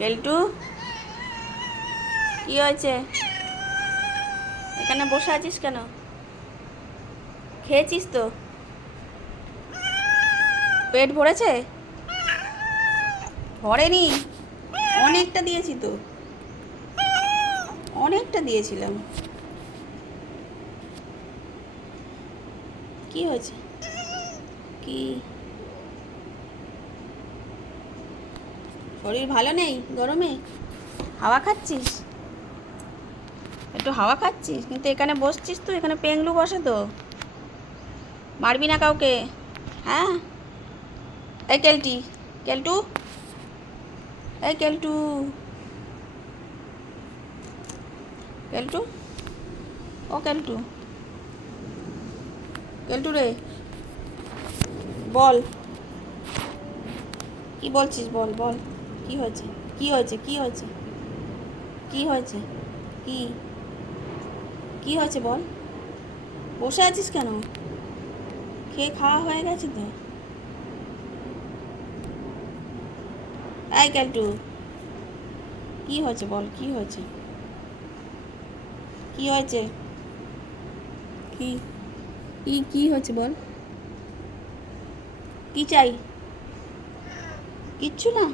কেলটু, কি হয়েছে? এখানে বসে আছিস কেন? খেয়েছিস তো? পেট ভরেছে? ভরেনি? অনেকটা দিয়েছি তো, অনেকটা দিয়েছিলাম। কি হয়েছে? কি শরীর ভালো নেই গরমে? হাওয়া খাচ্ছিস? একটু হাওয়া খাচ্ছিস, কিন্তু এখানে বসছিস তো, এখানে পেংলু বসে তো। মারবি না কাউকে? হ্যাঁ। এই কেলটি, কেলটু, এই কেলটু, কেলটু, ও কেলটু, কেলটু রে, বল। কি বলছিস? বল বল, কি হয়েছে? কি হয়েছে? কি হয়েছে? কি হয়েছে? কি কি হয়েছে বল। বসে আছিস কেন? খেয়ে খাওয়া হয়ে গেছে তো। এই কেলটু, কি হয়েছে বল, কি হয়েছে? কি হয়েছে? কি কি কি হয়েছে বল। কি চাই? কিচ্ছু না?